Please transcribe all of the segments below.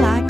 LAC.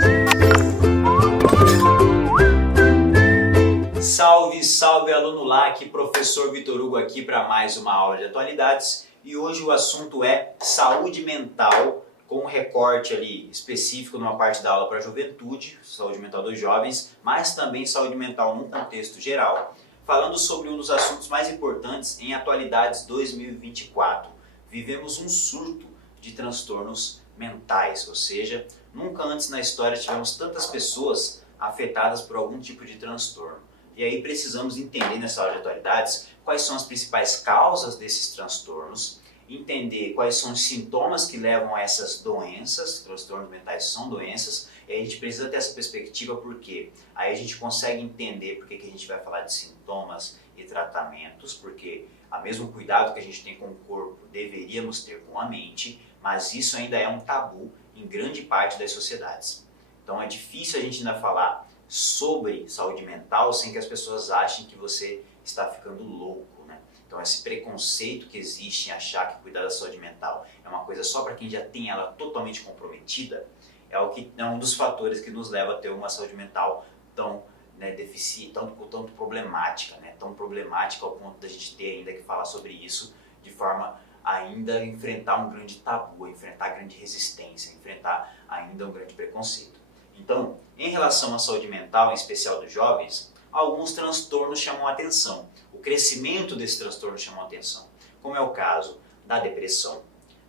Salve, salve aluno LAC, professor Vitor Hugo aqui para mais uma aula de atualidades e hoje o assunto é saúde mental com um recorte ali específico numa parte da aula para a juventude, saúde mental dos jovens, mas também saúde mental num contexto geral, falando sobre um dos assuntos mais importantes em atualidades 2024. Vivemos um surto de transtornos mentais, ou seja, nunca antes na história tivemos tantas pessoas afetadas por algum tipo de transtorno. E aí precisamos entender nessa aula de atualidades quais são as principais causas desses transtornos, entender quais são os sintomas que levam a essas doenças, transtornos mentais são doenças, e a gente precisa ter essa perspectiva porque aí a gente consegue entender porque que a gente vai falar de sintomas e tratamentos, porque o mesmo cuidado que a gente tem com o corpo deveríamos ter com a mente, mas isso ainda é um tabu em grande parte das sociedades. Então é difícil a gente ainda falar sobre saúde mental sem que as pessoas achem que você está ficando louco, né? Então esse preconceito que existe em achar que cuidar da saúde mental é uma coisa só para quem já tem ela totalmente comprometida, é um dos fatores que nos leva a ter uma saúde mental tão deficiente, tanto problemática, tão problemática ao ponto da gente ter ainda que falar sobre isso de forma ainda enfrentar um grande tabu, enfrentar grande resistência, enfrentar ainda um grande preconceito. Então, em relação à saúde mental, em especial dos jovens, alguns transtornos chamam a atenção. O crescimento desse transtorno chamou a atenção, como é o caso da depressão,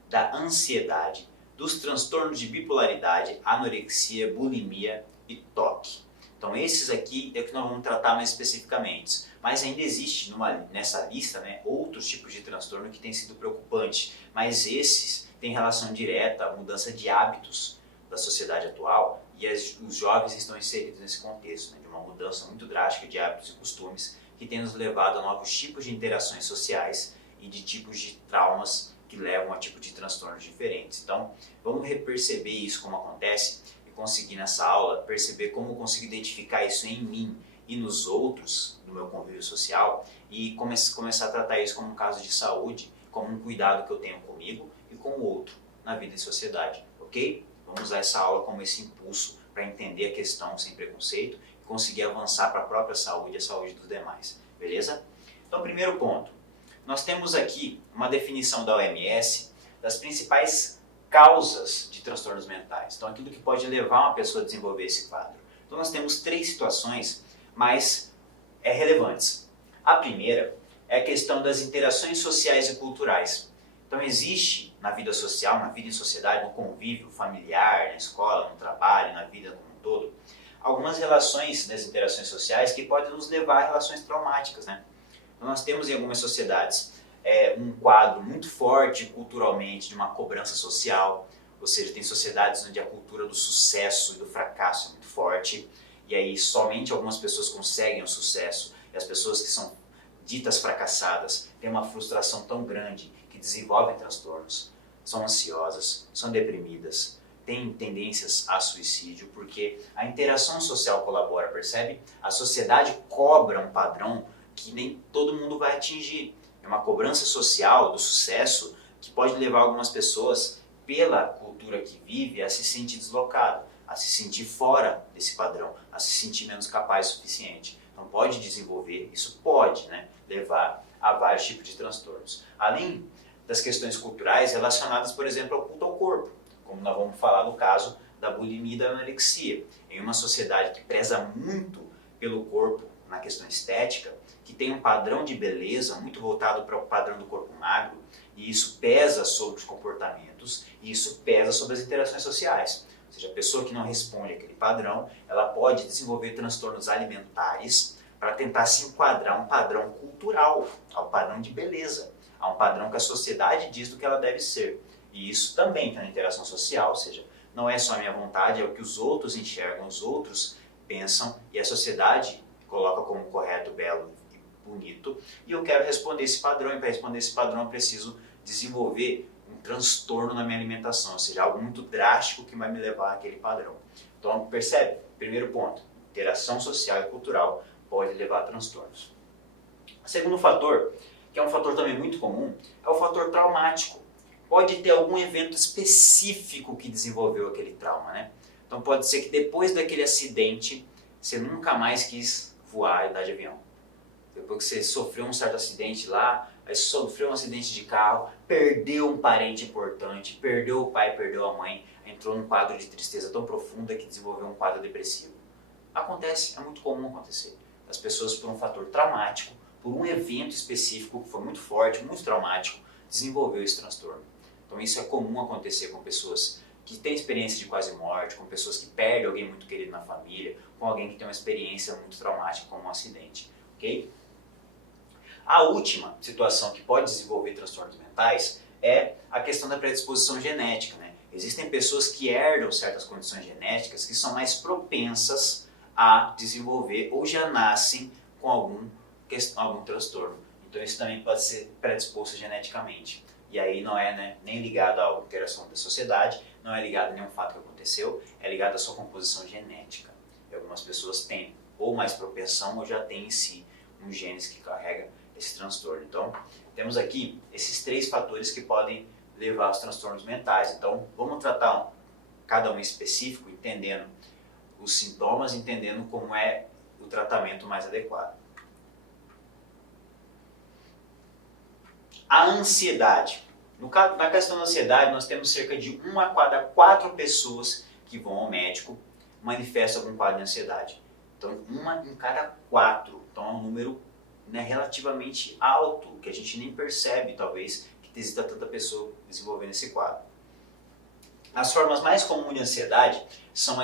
da ansiedade, dos transtornos de bipolaridade, anorexia, bulimia e TOC. Então esses aqui é o que nós vamos tratar mais especificamente, mas ainda existe nessa lista outros tipos de transtorno que têm sido preocupantes, mas esses têm relação direta à mudança de hábitos da sociedade atual e os jovens estão inseridos nesse contexto, de uma mudança muito drástica de hábitos e costumes que tem nos levado a novos tipos de interações sociais e de tipos de traumas que levam a tipos de transtornos diferentes. Então, vamos perceber isso como acontece e conseguir nessa aula perceber como eu consigo identificar isso em mim e nos outros, no meu convívio social, e começar a tratar isso como um caso de saúde, como um cuidado que eu tenho comigo e com o outro na vida e sociedade, ok? Vamos usar essa aula como esse impulso para entender a questão sem preconceito e conseguir avançar para a própria saúde e a saúde dos demais, beleza? Então, primeiro ponto, nós temos aqui uma definição da OMS das principais causas de transtornos mentais, então aquilo que pode levar uma pessoa a desenvolver esse quadro. Então nós temos 3 situações mais relevantes. A primeira é a questão das interações sociais e culturais. Então existe na vida social, na vida em sociedade, no convívio familiar, na escola, no trabalho, na vida como um todo, algumas relações das interações sociais que podem nos levar a relações traumáticas, Então nós temos em algumas sociedades um quadro muito forte culturalmente de uma cobrança social, ou seja, tem sociedades onde a cultura do sucesso e do fracasso é muito forte, e aí somente algumas pessoas conseguem o sucesso, e as pessoas que são ditas fracassadas têm uma frustração tão grande que desenvolvem transtornos, são ansiosas, são deprimidas, têm tendências a suicídio, porque a interação social colabora, percebe? A sociedade cobra um padrão que nem todo mundo vai atingir. É uma cobrança social do sucesso que pode levar algumas pessoas, pela cultura que vive, a se sentir deslocado, a se sentir fora desse padrão, a se sentir menos capaz o suficiente. Então pode desenvolver, isso pode levar a vários tipos de transtornos. Além das questões culturais relacionadas, por exemplo, ao culto ao corpo, como nós vamos falar no caso da bulimia e da anorexia. Em uma sociedade que preza muito pelo corpo na questão estética, que tem um padrão de beleza muito voltado para o padrão do corpo magro, e isso pesa sobre os comportamentos, e isso pesa sobre as interações sociais. Ou seja, a pessoa que não responde àquele padrão, ela pode desenvolver transtornos alimentares para tentar se enquadrar a um padrão cultural, a um padrão de beleza, a um padrão que a sociedade diz do que ela deve ser. E isso também está na interação social, ou seja, não é só a minha vontade, é o que os outros enxergam, os outros pensam, e a sociedade coloca como correto, belo e bonito, e eu quero responder esse padrão, e para responder esse padrão eu preciso desenvolver um transtorno na minha alimentação, ou seja, algo muito drástico que vai me levar àquele padrão. Então, percebe? Primeiro ponto, interação social e cultural pode levar a transtornos. O segundo fator, que é um fator também muito comum, é o fator traumático. Pode ter algum evento específico que desenvolveu aquele trauma, Então pode ser que depois daquele acidente, você nunca mais quis voar e andar de avião. Depois que você sofreu um certo acidente lá, aí sofreu um acidente de carro, perdeu um parente importante, perdeu o pai, perdeu a mãe, entrou num quadro de tristeza tão profunda que desenvolveu um quadro depressivo. Acontece, é muito comum acontecer. As pessoas, por um fator traumático, por um evento específico que foi muito forte, muito traumático, desenvolveu esse transtorno. Então isso é comum acontecer com pessoas que têm experiência de quase morte, com pessoas que perdem alguém muito querido na família, com alguém que tem uma experiência muito traumática como um acidente. Ok? A última situação que pode desenvolver transtornos mentais é a questão da predisposição genética, né? Existem pessoas que herdam certas condições genéticas que são mais propensas a desenvolver ou já nascem com algum transtorno. Então isso também pode ser predisposto geneticamente. E aí não é, né, nem ligado à alteração da sociedade, não é ligado a nenhum fato que aconteceu, é ligado à sua composição genética. E algumas pessoas têm ou mais propensão ou já têm em si um genes que carrega esse transtorno. Então, temos aqui esses 3 fatores que podem levar aos transtornos mentais. Então, vamos tratar cada um específico, entendendo os sintomas, entendendo como é o tratamento mais adequado. A ansiedade. Na questão da ansiedade, nós temos cerca de 1 a cada 4 pessoas que vão ao médico manifestam algum quadro de ansiedade. Então, 1 em cada 4. Então, é um número, né, relativamente alto, que a gente nem percebe, talvez, que exista tanta pessoa desenvolvendo esse quadro. As formas mais comuns de ansiedade são a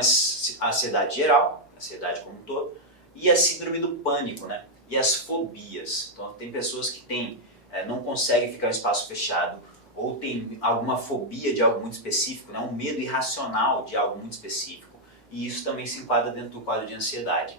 ansiedade geral, a ansiedade como um todo, e a síndrome do pânico, né? E as fobias. Então, tem pessoas que não conseguem ficar em espaço fechado, ou tem alguma fobia de algo muito específico, né? Um medo irracional de algo muito específico. E isso também se enquadra dentro do quadro de ansiedade.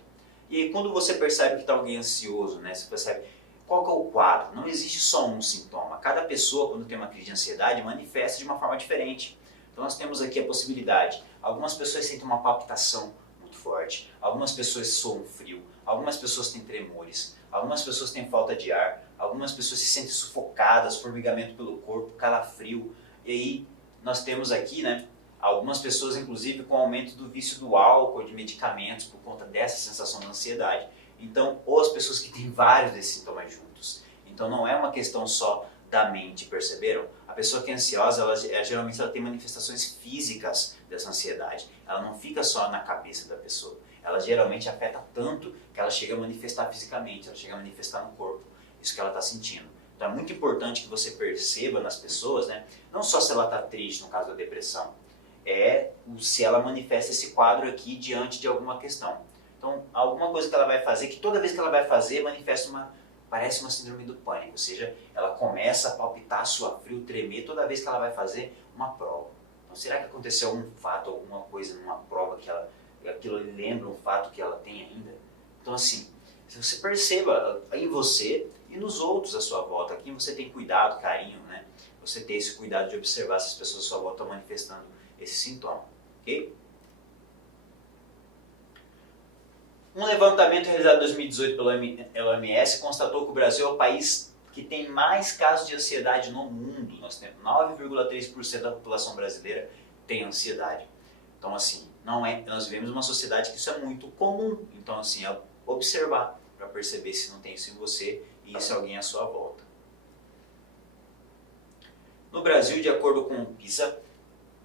E aí, quando você percebe que está alguém ansioso, né, você percebe qual que é o quadro. Não existe só um sintoma. Cada pessoa, quando tem uma crise de ansiedade, manifesta de uma forma diferente. Então nós temos aqui a possibilidade. Algumas pessoas sentem uma palpitação muito forte, algumas pessoas soam frio, algumas pessoas têm tremores, algumas pessoas têm falta de ar, algumas pessoas se sentem sufocadas, formigamento pelo corpo, calafrio. E aí nós temos aqui, né, algumas pessoas, inclusive, com aumento do vício do álcool, de medicamentos, por conta dessa sensação de ansiedade. Então, ou as pessoas que têm vários desses sintomas juntos. Então, não é uma questão só da mente, perceberam? A pessoa que é ansiosa, geralmente ela tem manifestações físicas dessa ansiedade. Ela não fica só na cabeça da pessoa. Ela geralmente afeta tanto que ela chega a manifestar fisicamente, ela chega a manifestar no corpo, isso que ela está sentindo. Então, é muito importante que você perceba nas pessoas, né, não só se ela está triste, no caso da depressão, se ela manifesta esse quadro aqui diante de alguma questão. Então, alguma coisa que ela vai fazer, que toda vez que ela vai fazer, parece uma síndrome do pânico, ou seja, ela começa a palpitar, suar frio, tremer toda vez que ela vai fazer uma prova. Então, será que aconteceu algum fato, alguma coisa numa prova que aquilo lembra um fato que ela tem ainda? Então, assim, se você perceba em você e nos outros à sua volta, aqui você tem cuidado, carinho, né? Você tem esse cuidado de observar se as pessoas à sua volta estão manifestando esse sintoma, ok? Um levantamento realizado em 2018 pela OMS constatou que o Brasil é o país que tem mais casos de ansiedade no mundo. Nós temos 9,3% da população brasileira tem ansiedade. Então, assim, nós vivemos uma sociedade que isso é muito comum. Então, assim, é observar para perceber se não tem isso em você e se alguém à sua volta. No Brasil, de acordo com o PISA,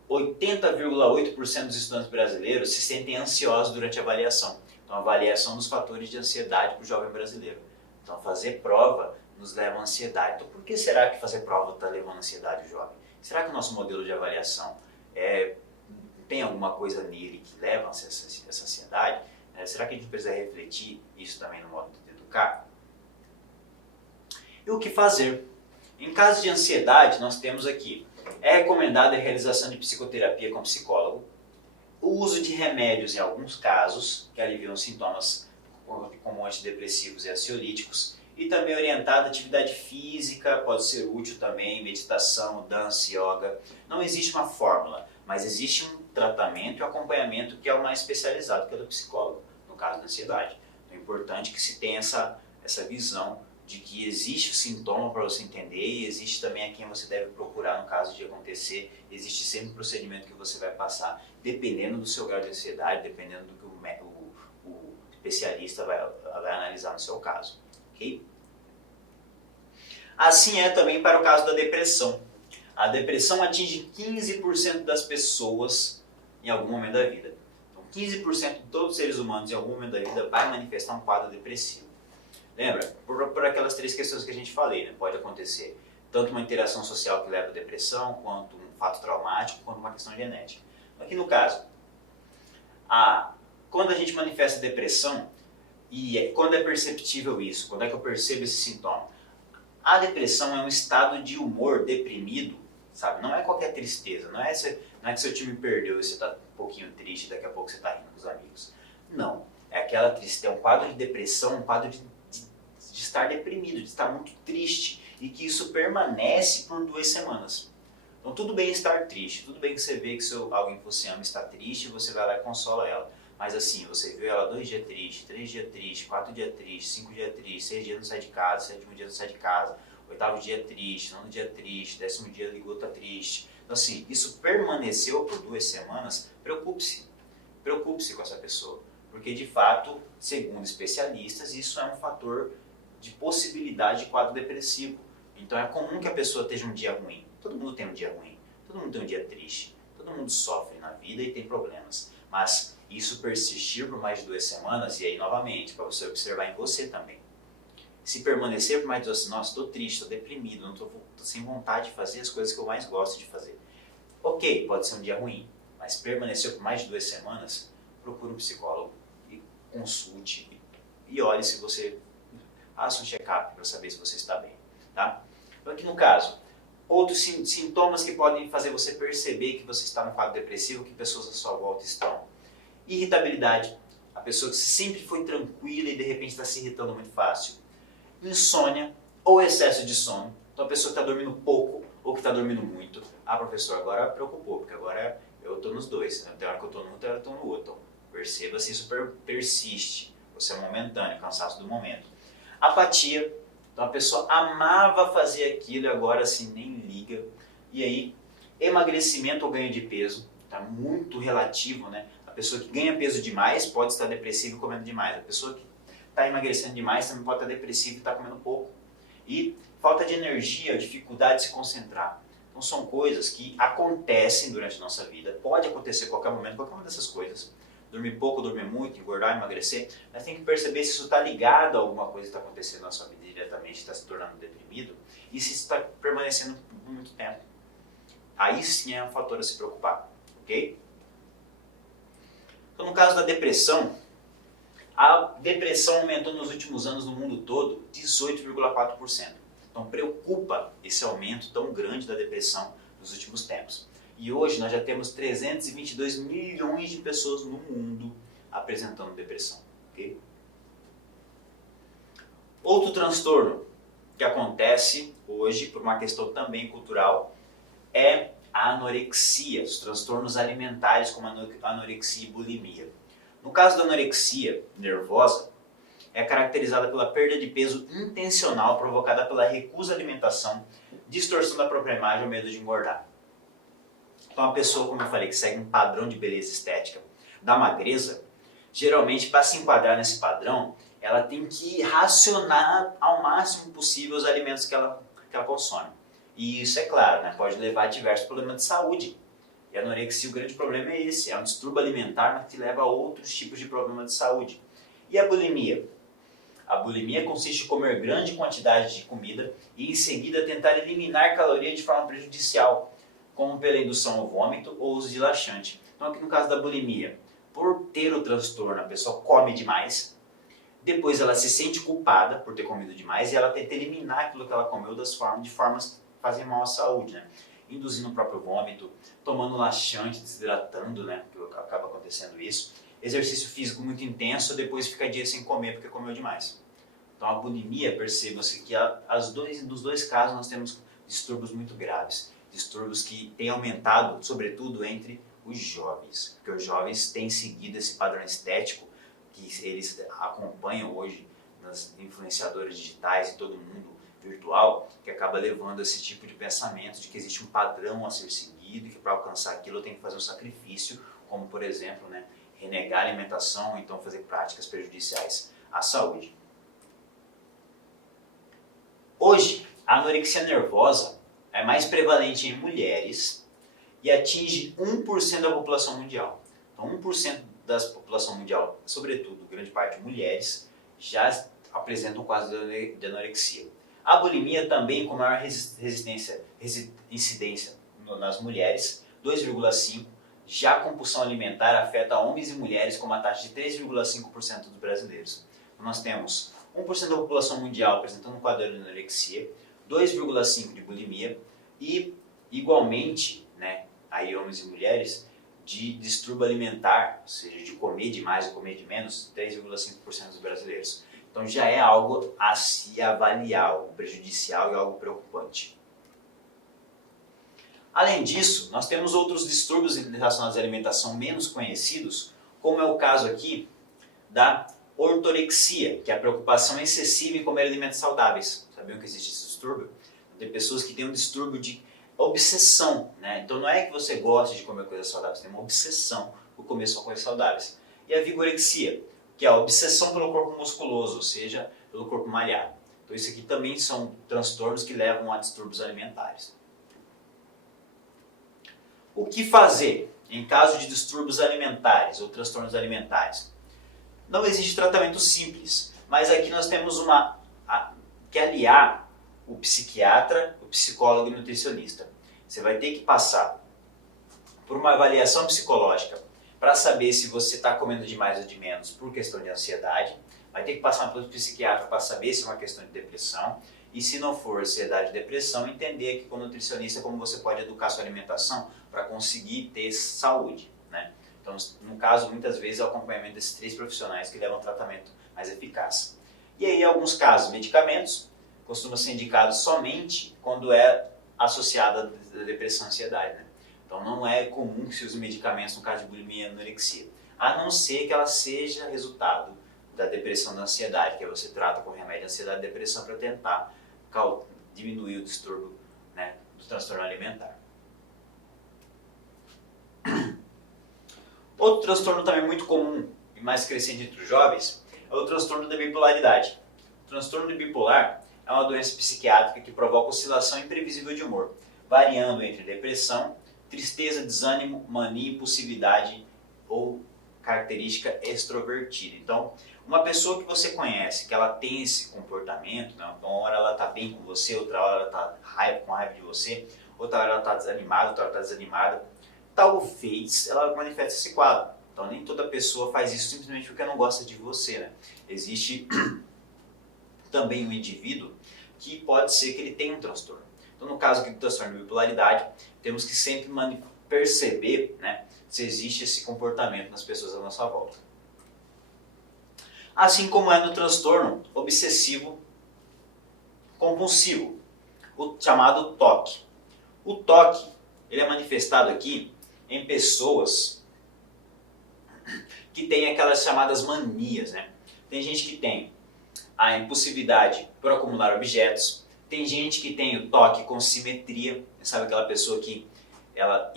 80,8% dos estudantes brasileiros se sentem ansiosos durante a avaliação. Então, a avaliação dos fatores de ansiedade para o jovem brasileiro. Então, fazer prova nos leva à ansiedade. Então, por que será que fazer prova está levando à ansiedade o jovem? Será que o nosso modelo de avaliação tem alguma coisa nele que leva a essa ansiedade? Será que a gente precisa refletir isso também no modo de educar? E o que fazer? Em caso de ansiedade, nós temos aqui, é recomendada a realização de psicoterapia com psicólogo, o uso de remédios em alguns casos, que aliviam sintomas como antidepressivos e ansiolíticos, e também orientada à atividade física, pode ser útil também, meditação, dança, yoga. Não existe uma fórmula, mas existe um tratamento e um acompanhamento que é o mais especializado, que é do psicólogo, no caso da ansiedade. Então é importante que se tenha essa visão de que existe o sintoma para você entender e existe também a quem você deve procurar no caso de acontecer. Existe sempre um procedimento que você vai passar, dependendo do seu grau de ansiedade, dependendo do que o especialista vai analisar no seu caso. Okay? Assim é também para o caso da depressão. A depressão atinge 15% das pessoas em algum momento da vida. Então, 15% de todos os seres humanos em algum momento da vida vai manifestar um quadro depressivo. Lembra? Por aquelas 3 questões que a gente falei, né? Pode acontecer tanto uma interação social que leva à depressão, quanto um fato traumático, quanto uma questão genética. Aqui no caso, quando a gente manifesta depressão, quando é perceptível isso? Quando é que eu percebo esse sintoma? A depressão é um estado de humor deprimido, sabe? Não é qualquer tristeza, não é que seu time perdeu e você está um pouquinho triste, daqui a pouco você está rindo com os amigos. Não, é aquela tristeza, é um quadro de depressão, um quadro de estar deprimido, de estar muito triste e que isso permanece por 2 semanas. Então tudo bem estar triste, tudo bem que você vê que alguém que você ama está triste, você vai lá e consola ela. Mas assim, você viu ela 2 dias triste, 3 dias triste, 4 dias triste, 5 dias triste, 6 dias não sai de casa, 7º dia não sai de casa, 8º dia triste, 9º dia triste, 10º dia ligou, tá triste. Então assim, isso permaneceu por 2 semanas, preocupe-se com essa pessoa. Porque de fato, segundo especialistas, isso é um fator de possibilidade de quadro depressivo. Então é comum que a pessoa esteja um dia ruim. Todo mundo tem um dia ruim, todo mundo tem um dia triste, todo mundo sofre na vida e tem problemas. Mas isso persistir por mais de 2 semanas, e aí novamente, para você observar em você também. Se permanecer por mais de 2 semanas, nossa, estou triste, estou deprimido, não estou sem vontade de fazer as coisas que eu mais gosto de fazer. Ok, pode ser um dia ruim, mas permanecer por mais de 2 semanas, procure um psicólogo e consulte e olhe se você faça um check-up para saber se você está bem. Tá? Então aqui no caso, outros sintomas que podem fazer você perceber que você está no quadro depressivo, que pessoas à sua volta estão. Irritabilidade, a pessoa que sempre foi tranquila e de repente está se irritando muito fácil. Insônia ou excesso de sono, então a pessoa que está dormindo pouco ou que está dormindo muito. Professor, agora preocupou, porque agora eu estou nos dois, né? Tem hora que eu estou num, tem hora que eu estou no outro. Então, perceba se isso persiste, você é momentâneo, cansaço do momento. Apatia, então a pessoa amava fazer aquilo e agora assim nem liga. E aí, emagrecimento ou ganho de peso, está muito relativo, né? A pessoa que ganha peso demais pode estar depressiva e comendo demais. A pessoa que está emagrecendo demais também pode estar depressiva e está comendo pouco. E falta de energia, dificuldade de se concentrar. Então são coisas que acontecem durante a nossa vida. Pode acontecer a qualquer momento, qualquer uma dessas coisas. Dormir pouco, dormir muito, engordar, emagrecer. Mas tem que perceber se isso está ligado a alguma coisa que está acontecendo na sua vida diretamente, está se tornando deprimido. E se isso está permanecendo por muito tempo. Aí sim é um fator a se preocupar. Ok? Então, no caso da depressão, a depressão aumentou nos últimos anos no mundo todo 18,4%. Então preocupa esse aumento tão grande da depressão nos últimos tempos. E hoje nós já temos 322 milhões de pessoas no mundo apresentando depressão. Okay? Outro transtorno que acontece hoje, por uma questão também cultural, é a anorexia, os transtornos alimentares como anorexia e bulimia. No caso da anorexia nervosa, é caracterizada pela perda de peso intencional provocada pela recusa à alimentação, distorção da própria imagem ou medo de engordar. Então a pessoa, como eu falei, que segue um padrão de beleza estética da magreza, geralmente para se enquadrar nesse padrão, ela tem que racionar ao máximo possível os alimentos que ela consome. E isso, é claro, né, pode levar a diversos problemas de saúde. E a anorexia, o grande problema é esse, é um distúrbio alimentar, mas que leva a outros tipos de problemas de saúde. E a bulimia? A bulimia consiste em comer grande quantidade de comida e em seguida tentar eliminar calorias de forma prejudicial, como pela indução ao vômito ou uso de laxante. Então aqui no caso da bulimia, por ter o transtorno, a pessoa come demais, depois ela se sente culpada por ter comido demais e ela tenta eliminar aquilo que ela comeu de formas que fazem mal à saúde, né? Induzindo o próprio vômito, tomando laxante, desidratando, né? Que acaba acontecendo isso. Exercício físico muito intenso, depois fica dias sem comer porque comeu demais. Então a bulimia, perceba-se que nos dois casos nós temos distúrbios muito graves. Distúrbios que têm aumentado, sobretudo entre os jovens. Porque os jovens têm seguido esse padrão estético que eles acompanham hoje nas influenciadoras digitais e todo mundo virtual, que acaba levando a esse tipo de pensamento de que existe um padrão a ser seguido e que para alcançar aquilo eu tenho que fazer um sacrifício, como por exemplo, né, renegar a alimentação ou então fazer práticas prejudiciais à saúde. Hoje, a anorexia nervosa é mais prevalente em mulheres e atinge 1% da população mundial. Então 1% da população mundial, sobretudo grande parte mulheres, já apresentam um quadro de anorexia. A bulimia também com maior incidência nas mulheres, 2,5%. Já a compulsão alimentar afeta homens e mulheres com uma taxa de 3,5% dos brasileiros. Então, nós temos 1% da população mundial apresentando um quadro de anorexia, 2,5% de bulimia e, igualmente, né, aí homens e mulheres, de distúrbio alimentar, ou seja, de comer demais ou comer de menos, 3,5% dos brasileiros. Então já é algo a se avaliar, algo prejudicial e algo preocupante. Além disso, nós temos outros distúrbios relacionados à alimentação menos conhecidos, como é o caso aqui da ortorexia, que é a preocupação excessiva em comer alimentos saudáveis. Sabiam que existe esse distúrbio? Tem pessoas que têm um distúrbio de obsessão, né? Então não é que você gosta de comer coisas saudáveis, você tem uma obsessão por comer só coisas saudáveis. E a vigorexia, que é a obsessão pelo corpo musculoso, ou seja, pelo corpo malhado. Então isso aqui também são transtornos que levam a distúrbios alimentares. O que fazer em caso de distúrbios alimentares ou transtornos alimentares? Não existe tratamento simples, mas aqui nós temos que aliar o psiquiatra, o psicólogo e o nutricionista. Você vai ter que passar por uma avaliação psicológica para saber se você está comendo de mais ou de menos por questão de ansiedade. Vai ter que passar pelo psiquiatra para saber se é uma questão de depressão. E se não for ansiedade e depressão, entender que com o nutricionista como você pode educar sua alimentação para conseguir ter saúde, né? Então, no caso, muitas vezes é o acompanhamento desses 3 profissionais que levam a um tratamento mais eficaz. E aí, em alguns casos, medicamentos costumam ser indicados somente quando é associada à depressão e ansiedade, né? Então não é comum que se use medicamentos no caso de bulimia e anorexia, a não ser que ela seja resultado da depressão e da ansiedade, que você trata com remédio de ansiedade e depressão para tentar diminuir o distúrbio, né, do transtorno alimentar. Outro transtorno também muito comum e mais crescente entre os jovens é o transtorno da bipolaridade. O transtorno bipolar é uma doença psiquiátrica que provoca oscilação imprevisível de humor, variando entre depressão, tristeza, desânimo, mania, impulsividade ou característica extrovertida. Então, uma pessoa que você conhece, que ela tem esse comportamento, né? Então, uma hora ela está bem com você, outra hora ela está com raiva de você, outra hora ela está desanimada, outra hora está desanimada, talvez ela manifeste esse quadro. Então, nem toda pessoa faz isso simplesmente porque não gosta de você, né? Existe também um indivíduo que pode ser que ele tenha um transtorno. Então, no caso aqui do transtorno de bipolaridade, temos que sempre perceber, né, se existe esse comportamento nas pessoas à nossa volta. Assim como é no transtorno obsessivo compulsivo, o chamado TOC. O TOC, ele é manifestado aqui em pessoas que têm aquelas chamadas manias, né? Tem gente que tem a impulsividade por acumular objetos, tem gente que tem o TOC com simetria, sabe aquela pessoa que ela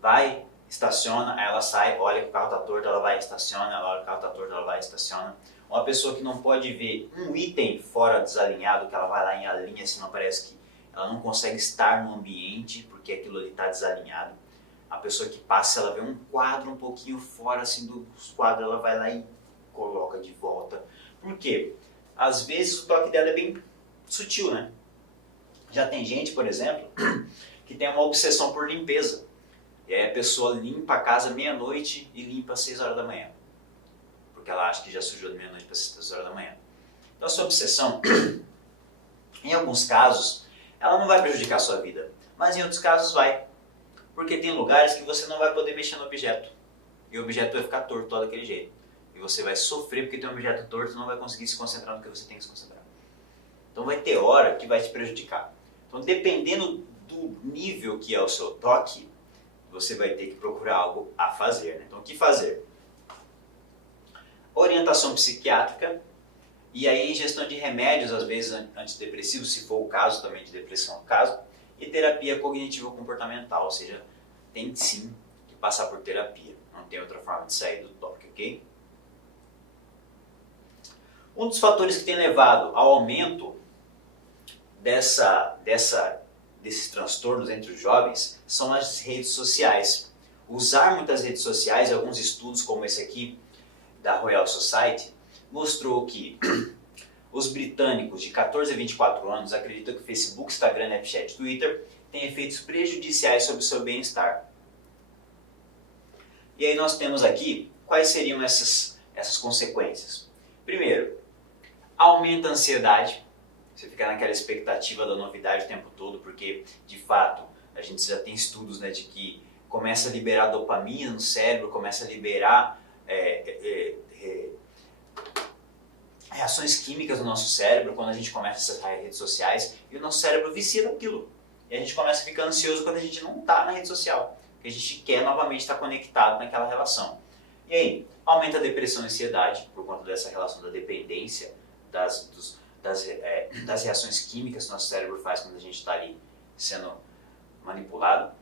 vai, estaciona, aí ela sai, olha que o carro está torto, ela vai, estaciona, ela olha que o carro está torto, ela vai, estaciona. Uma pessoa que não pode ver um item fora desalinhado, que ela vai lá em alinha, senão parece que ela não consegue estar no ambiente, porque aquilo ali está desalinhado. A pessoa que passa, ela vê um quadro um pouquinho fora assim dos quadros, ela vai lá e coloca de volta. Por quê? Às vezes o toque dela é bem sutil, né? Já tem gente, por exemplo, que tem uma obsessão por limpeza. E aí a pessoa limpa a casa meia-noite e limpa às 6 horas da manhã. Porque ela acha que já sujou de meia-noite para 6 horas da manhã. Então a sua obsessão, em alguns casos, ela não vai prejudicar a sua vida. Mas em outros casos vai. Porque tem lugares que você não vai poder mexer no objeto. E o objeto vai ficar torto todo daquele jeito. E você vai sofrer porque tem um objeto torto e não vai conseguir se concentrar no que você tem que se concentrar. Então vai ter hora que vai te prejudicar. Então dependendo do nível que é o seu toque, você vai ter que procurar algo a fazer, né? Então o que fazer? Orientação psiquiátrica E aí ingestão de remédios, às vezes antidepressivos, se for o caso também de depressão no caso, e terapia cognitivo-comportamental, ou seja, tem sim que passar por terapia, não tem outra forma de sair do toque, ok? Um dos fatores que tem levado ao aumento desses transtornos entre os jovens são as redes sociais. Usar muitas redes sociais, alguns estudos como esse aqui da Royal Society, mostrou que os britânicos de 14 a 24 anos acreditam que Facebook, Instagram, Snapchat e Twitter têm efeitos prejudiciais sobre o seu bem-estar. E aí nós temos aqui quais seriam essas consequências. Primeiro, aumenta a ansiedade, você fica naquela expectativa da novidade o tempo todo, porque de fato a gente já tem estudos, né, de que começa a liberar dopamina no cérebro, começa a liberar reações químicas no nosso cérebro quando a gente começa a acessar redes sociais e o nosso cérebro vicia naquilo. E a gente começa a ficar ansioso quando a gente não está na rede social, porque a gente quer novamente estar conectado naquela relação. E aí, aumenta a depressão e a ansiedade por conta dessa relação da dependência, das reações químicas que o nosso cérebro faz quando a gente está ali sendo manipulado.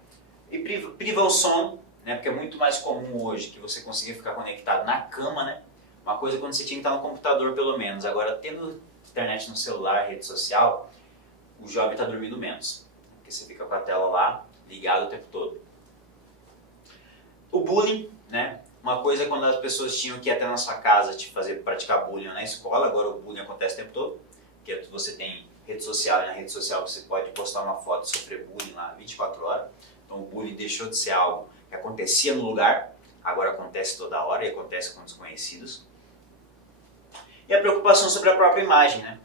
E priva o sono, né, porque é muito mais comum hoje que você consiga ficar conectado na cama, né? Uma coisa quando você tinha que estar no computador pelo menos. Agora, tendo internet no celular, rede social, o jovem está dormindo menos. Porque você fica com a tela lá, ligado o tempo todo. O bullying, né? Uma coisa é quando as pessoas tinham que ir até na sua casa te fazer praticar bullying na escola, agora o bullying acontece o tempo todo. Porque você tem rede social, e na rede social você pode postar uma foto e sofrer bullying lá 24 horas. Então o bullying deixou de ser algo que acontecia no lugar, agora acontece toda hora e acontece com desconhecidos. E a preocupação sobre a própria imagem, né?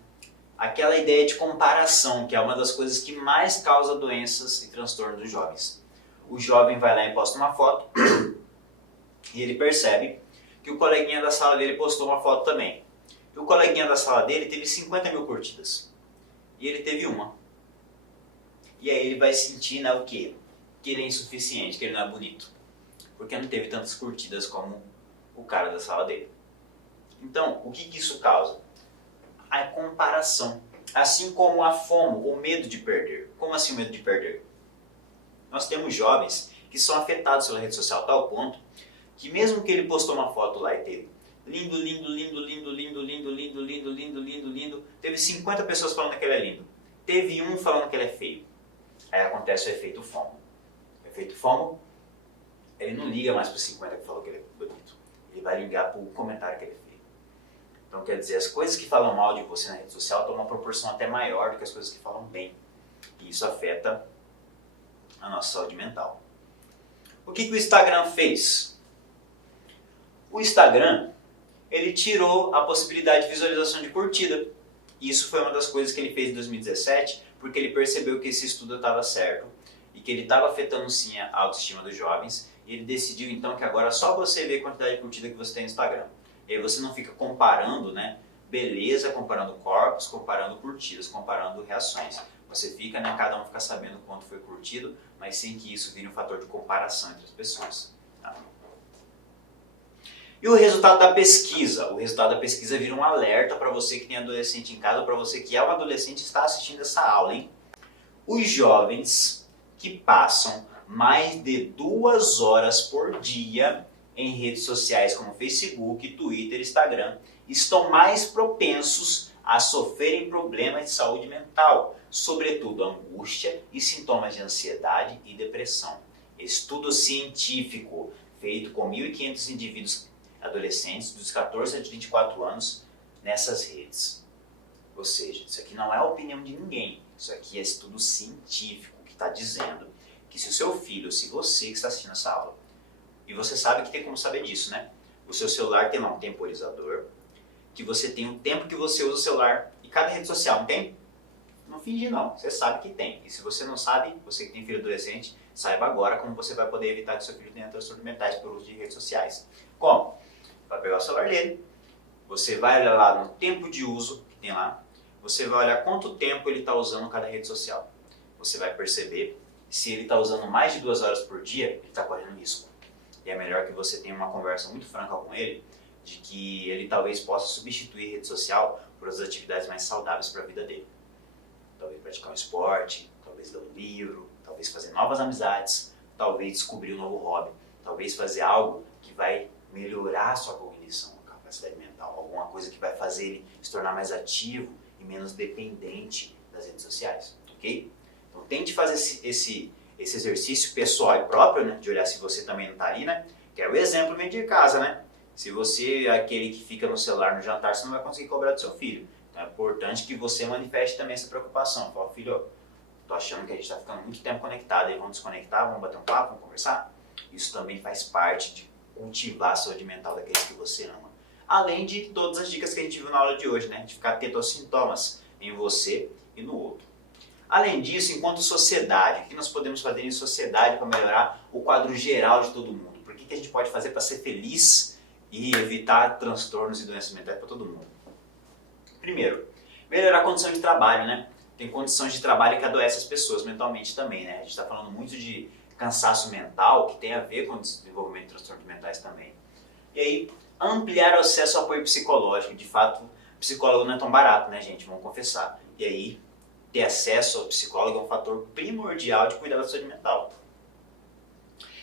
Aquela ideia de comparação, que é uma das coisas que mais causa doenças e transtornos dos jovens. O jovem vai lá e posta uma foto e ele percebe que o coleguinha da sala dele postou uma foto também. E o coleguinha da sala dele teve 50 mil curtidas e ele teve uma. E aí ele vai sentir, né, o quê? Que ele é insuficiente, que ele não é bonito. Porque não teve tantas curtidas como o cara da sala dele. Então, o que isso causa? A comparação. Assim como a FOMO, o medo de perder. Como assim o medo de perder? Nós temos jovens que são afetados pela rede social a tal ponto que mesmo que ele postou uma foto lá e teve lindo, lindo, lindo, lindo, lindo, lindo, lindo, lindo, lindo, lindo, lindo, teve 50 pessoas falando que ele é lindo. Teve um falando que ele é feio. Aí acontece o efeito FOMO. O efeito FOMO, ele não liga mais para os 50 que falou que ele é bonito. Ele vai ligar para o comentário que ele é feio. Então, quer dizer, as coisas que falam mal de você na rede social tomam uma proporção até maior do que as coisas que falam bem. E isso afeta a nossa saúde mental. O que o Instagram fez? O Instagram, ele tirou a possibilidade de visualização de curtida. E isso foi uma das coisas que ele fez em 2017, porque ele percebeu que esse estudo estava certo e que ele estava afetando sim a autoestima dos jovens. E ele decidiu então que agora só você vê a quantidade de curtida que você tem no Instagram. E aí você não fica comparando, né, beleza, comparando corpos, comparando curtidas, comparando reações. Você fica, né, cada um fica sabendo quanto foi curtido, mas sem que isso vire um fator de comparação entre as pessoas. Tá? E o resultado da pesquisa? O resultado da pesquisa vira um alerta para você que tem adolescente em casa, para você que é um adolescente e está assistindo essa aula, hein? Os jovens que passam mais de 2 horas por dia em redes sociais como Facebook, Twitter, Instagram, estão mais propensos a sofrerem problemas de saúde mental, sobretudo angústia e sintomas de ansiedade e depressão. Estudo científico feito com 1.500 indivíduos adolescentes dos 14 a 24 anos nessas redes. Ou seja, isso aqui não é a opinião de ninguém, isso aqui é estudo científico que está dizendo que se o seu filho, se você que está assistindo essa aula, e você sabe que tem como saber disso, né? O seu celular tem lá um temporizador, que você tem o tempo que você usa o celular e cada rede social, não tem? Não finge não, você sabe que tem. E se você não sabe, você que tem filho adolescente, saiba agora como você vai poder evitar que seu filho tenha transtornos mentais por uso de redes sociais. Como? Vai pegar o celular dele, você vai olhar lá no tempo de uso que tem lá, você vai olhar quanto tempo ele está usando cada rede social. Você vai perceber se ele está usando mais de 2 horas por dia, ele está correndo risco. E é melhor que você tenha uma conversa muito franca com ele, de que ele talvez possa substituir a rede social por outras atividades mais saudáveis para a vida dele. Talvez praticar um esporte, talvez ler um livro, talvez fazer novas amizades, talvez descobrir um novo hobby, talvez fazer algo que vai melhorar a sua cognição, a capacidade mental, alguma coisa que vai fazer ele se tornar mais ativo e menos dependente das redes sociais, ok? Então tente fazer esse exercício pessoal e próprio, né, de olhar se você também não está ali, né? Que é o exemplo meio de casa, né? Se você é aquele que fica no celular no jantar, você não vai conseguir cobrar do seu filho. Então é importante que você manifeste também essa preocupação. Fala, filho, ó, tô achando que a gente está ficando muito tempo conectado, aí vamos desconectar, vamos bater um papo, vamos conversar? Isso também faz parte de cultivar a saúde mental daqueles que você ama. Além de todas as dicas que a gente viu na aula de hoje, né? De ficar atento aos sintomas em você e no outro. Além disso, enquanto sociedade, o que nós podemos fazer em sociedade para melhorar o quadro geral de todo mundo? Por que a gente pode fazer para ser feliz e evitar transtornos e doenças mentais para todo mundo? Primeiro, melhorar a condição de trabalho, né? Tem condições de trabalho que adoecem as pessoas mentalmente também, né? A gente está falando muito de cansaço mental, que tem a ver com o desenvolvimento de transtornos mentais também. E aí, ampliar o acesso ao apoio psicológico. De fato, psicólogo não é tão barato, né, gente? Vamos confessar. E aí, ter acesso ao psicólogo é um fator primordial de cuidar da saúde mental.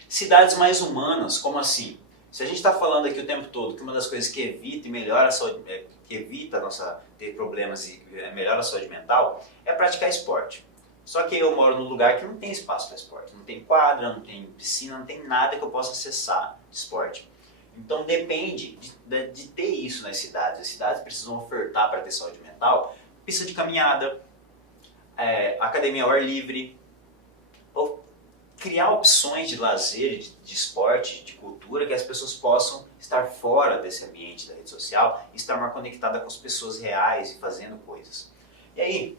Cidades mais humanas, como assim? Se a gente está falando aqui o tempo todo que uma das coisas que evita e melhora a saúde, que evita a nossa ter problemas e melhora a saúde mental, é praticar esporte. Só que eu moro num lugar que não tem espaço para esporte, não tem quadra, não tem piscina, não tem nada que eu possa acessar de esporte. Então depende de ter isso nas cidades. As cidades precisam ofertar para ter saúde mental pista de caminhada, academia ao ar livre, ou criar opções de lazer, de esporte, de cultura, que as pessoas possam estar fora desse ambiente da rede social e estar mais conectada com as pessoas reais e fazendo coisas. E aí,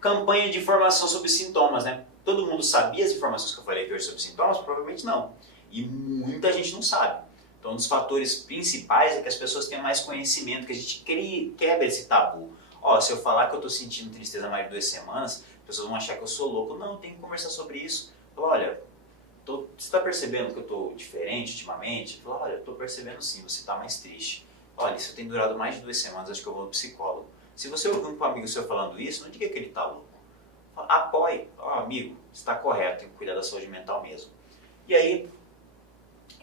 campanha de informação sobre sintomas, né? Todo mundo sabia as informações que eu falei aqui hoje sobre sintomas? Provavelmente não. E muita gente não sabe. Então, um dos fatores principais é que as pessoas tenham mais conhecimento, que a gente quebra esse tabu. Ó, se eu falar que eu estou sentindo tristeza há mais de 2 semanas, as pessoas vão achar que eu sou louco. Não, tem que conversar sobre isso. Falar, olha, você está percebendo que eu estou diferente ultimamente? Falar, olha, eu estou percebendo sim, você está mais triste. Olha, isso tem durado mais de 2 semanas, acho que eu vou ao psicólogo. Se você ouvir um amigo seu falando isso, não diga que ele está louco. Apoie. Amigo, você está correto, tem que cuidar da saúde mental mesmo. E aí,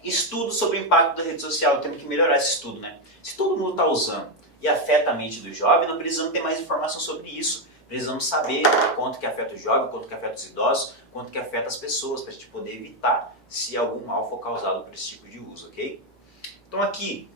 estudo sobre o impacto da rede social, temos que melhorar esse estudo, né? Se todo mundo está usando e afeta a mente do jovem, não precisamos ter mais informação sobre isso. Precisamos saber quanto que afeta o jovem, quanto que afeta os idosos, quanto que afeta as pessoas, para a gente poder evitar se algum mal for causado por esse tipo de uso, ok? Então aqui,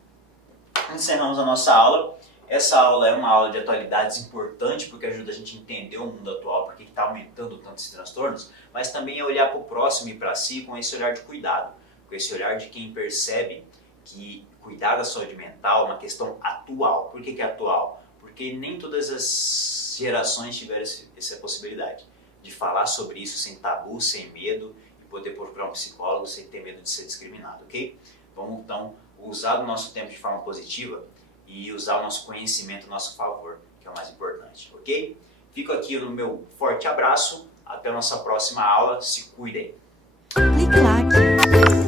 encerramos a nossa aula. Essa aula é uma aula de atualidades importante porque ajuda a gente a entender o mundo atual, porque está aumentando tanto esses transtornos, mas também é olhar para o próximo e para si com esse olhar de cuidado, com esse olhar de quem percebe que cuidar da saúde mental é uma questão atual. Por que é atual? Porque nem todas as gerações tiveram essa possibilidade de falar sobre isso sem tabu, sem medo e poder procurar um psicólogo sem ter medo de ser discriminado, ok? Vamos então usar o nosso tempo de forma positiva e usar o nosso conhecimento a nosso favor, que é o mais importante, ok? Fico aqui no meu forte abraço, até a nossa próxima aula, se cuidem! Clique like.